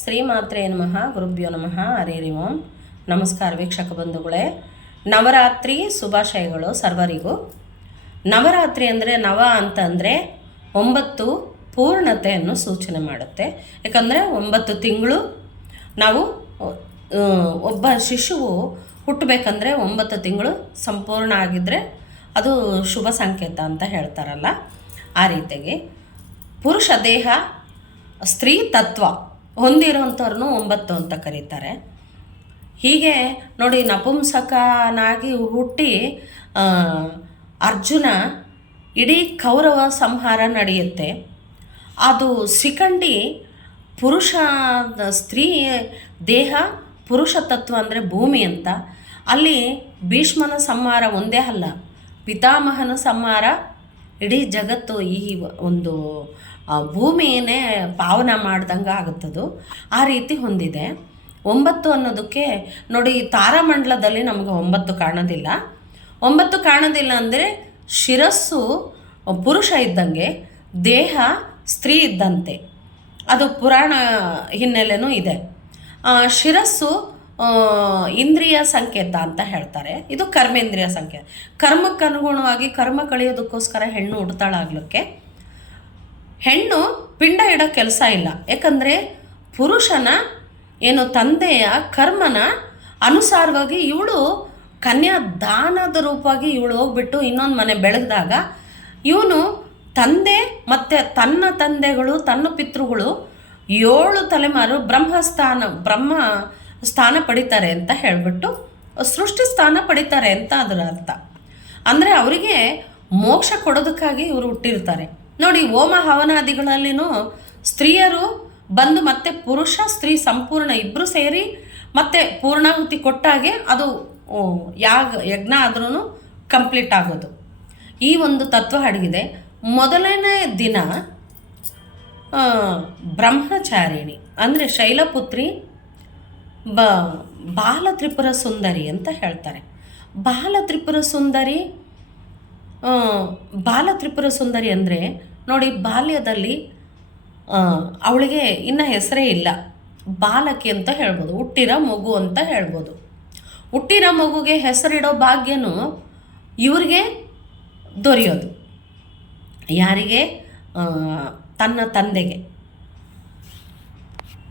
ಶ್ರೀಮಾತ್ರೆ ನಮಃ ಗುರುಭ್ಯೋ ನಮಃ ಹರಿ ಓಂ. ನಮಸ್ಕಾರ ವೀಕ್ಷಕ ಬಂಧುಗಳೇ, ನವರಾತ್ರಿ ಶುಭಾಶಯಗಳು ಸರ್ವರಿಗೂ. ನವರಾತ್ರಿ ಅಂದರೆ ನವ ಅಂತಂದರೆ 9 ಪೂರ್ಣತೆಯನ್ನು ಸೂಚನೆ ಮಾಡುತ್ತೆ. ಯಾಕಂದರೆ 9 ತಿಂಗಳು ನಾವು ಒಬ್ಬ ಶಿಶುವು ಹುಟ್ಟಬೇಕಂದ್ರೆ 9 ತಿಂಗಳು ಸಂಪೂರ್ಣ ಆಗಿದ್ದರೆ ಅದು ಶುಭ ಸಂಕೇತ ಅಂತ ಹೇಳ್ತಾರಲ್ಲ, ಆ ರೀತಿಯಾಗಿ ಪುರುಷ ದೇಹ ಸ್ತ್ರೀ ತತ್ವ ಹೊಂದಿರೋಂಥವ್ರನ್ನೂ 9 ಅಂತ ಕರೀತಾರೆ. ಹೀಗೆ ನೋಡಿ, ನಪುಂಸಕನಾಗಿ ಹುಟ್ಟಿ ಅರ್ಜುನ ಇಡೀ ಕೌರವ ಸಂಹಾರ ನಡೆಯುತ್ತೆ. ಅದು ಶಿಖಂಡಿ ಪುರುಷ ಸ್ತ್ರೀ ದೇಹ ಪುರುಷ ತತ್ವ ಅಂದರೆ ಭೂಮಿ ಅಂತ. ಅಲ್ಲಿ ಭೀಷ್ಮನ ಸಂಹಾರ ಒಂದೇ ಅಲ್ಲ, ಪಿತಾಮಹನ ಸಂಹಾರ, ಇಡೀ ಜಗತ್ತು ಈ ಒಂದು ಭೂಮಿಯೇ ಪಾವನ ಮಾಡ್ದಂಗೆ ಆಗುತ್ತದು. ಆ ರೀತಿ ಹೊಂದಿದೆ. 9 ಅನ್ನೋದಕ್ಕೆ ನೋಡಿ, ತಾರಾಮಂಡಲದಲ್ಲಿ ನಮಗೆ 9 ಕಾಣೋದಿಲ್ಲ. 9 ಕಾಣೋದಿಲ್ಲ ಅಂದರೆ ಶಿರಸ್ಸು ಪುರುಷ ಇದ್ದಂಗೆ, ದೇಹ ಸ್ತ್ರೀ ಇದ್ದಂತೆ. ಅದು ಪುರಾಣ ಹಿನ್ನೆಲೆನೂ ಇದೆ. ಶಿರಸ್ಸು ಇಂದ್ರಿಯ ಸಂಕೇತ ಅಂತ ಹೇಳ್ತಾರೆ. ಇದು ಕರ್ಮೇಂದ್ರಿಯ ಸಂಕೇತ. ಕರ್ಮಕ್ಕನುಗುಣವಾಗಿ ಕರ್ಮ ಕಳೆಯೋದಕ್ಕೋಸ್ಕರ ಹೆಣ್ಣು ಹುಡ್ತಾಳಾಗ್ಲಿಕ್ಕೆ ಹೆಣ್ಣು ಪಿಂಡ ಇಡೋ ಕೆಲಸ ಇಲ್ಲ. ಯಾಕಂದರೆ ಪುರುಷನ ಏನು ತಂದೆಯ ಕರ್ಮನ ಅನುಸಾರವಾಗಿ ಇವಳು ಕನ್ಯಾದಾನದ ರೂಪವಾಗಿ ಇವಳು ಹೋಗ್ಬಿಟ್ಟು ಇನ್ನೊಂದು ಮನೆ ಬೆಳಗಿದಾಗ ಇವನು ತಂದೆ ಮತ್ತು ತನ್ನ ತಂದೆಗಳು ತನ್ನ ಪಿತೃಗಳು 7 ತಲೆಮಾರು ಬ್ರಹ್ಮ ಸ್ಥಾನ ಪಡಿತಾರೆ ಅಂತ ಹೇಳಿಬಿಟ್ಟು ಸೃಷ್ಟಿ ಸ್ಥಾನ ಪಡಿತಾರೆ ಅಂತ ಅದರ ಅರ್ಥ. ಅಂದರೆ ಅವರಿಗೆ ಮೋಕ್ಷ ಕೊಡೋದಕ್ಕಾಗಿ ಇವರು ಹುಟ್ಟಿರ್ತಾರೆ. ನೋಡಿ, ಹೋಮ ಹವನಾದಿಗಳಲ್ಲಿನೂ ಸ್ತ್ರೀಯರು ಬಂದು ಮತ್ತೆ ಪುರುಷ ಸ್ತ್ರೀ ಸಂಪೂರ್ಣ ಇಬ್ಬರು ಸೇರಿ ಮತ್ತೆ ಪೂರ್ಣಾಹುತಿ ಕೊಟ್ಟಾಗೆ ಅದು ಯಜ್ಞ ಆದ್ರೂ ಕಂಪ್ಲೀಟ್ ಆಗೋದು. ಈ ಒಂದು ತತ್ವ ಅಡಗಿದೆ. ಮೊದಲನೇ ದಿನ ಬ್ರಹ್ಮಚಾರಿಣಿ ಅಂದರೆ ಶೈಲಪುತ್ರಿ ಬಾಲ ತ್ರಿಪುರ ಸುಂದರಿ ಅಂತ ಹೇಳ್ತಾರೆ. ಬಾಲ ತ್ರಿಪುರ ಸುಂದರಿ ಅಂದರೆ ನೋಡಿ, ಬಾಲ್ಯದಲ್ಲಿ ಅವಳಿಗೆ ಇನ್ನು ಹೆಸರೇ ಇಲ್ಲ, ಬಾಲಕಿ ಅಂತ ಹೇಳ್ಬೋದು, ಹುಟ್ಟಿರೋ ಮಗು ಅಂತ ಹೇಳ್ಬೋದು. ಹುಟ್ಟಿರೋ ಮಗುಗೆ ಹೆಸರಿಡೋ ಭಾಗ್ಯನೂ ಇವ್ರಿಗೆ ದೊರೆಯೋದು. ಯಾರಿಗೆ? ತನ್ನ ತಂದೆಗೆ.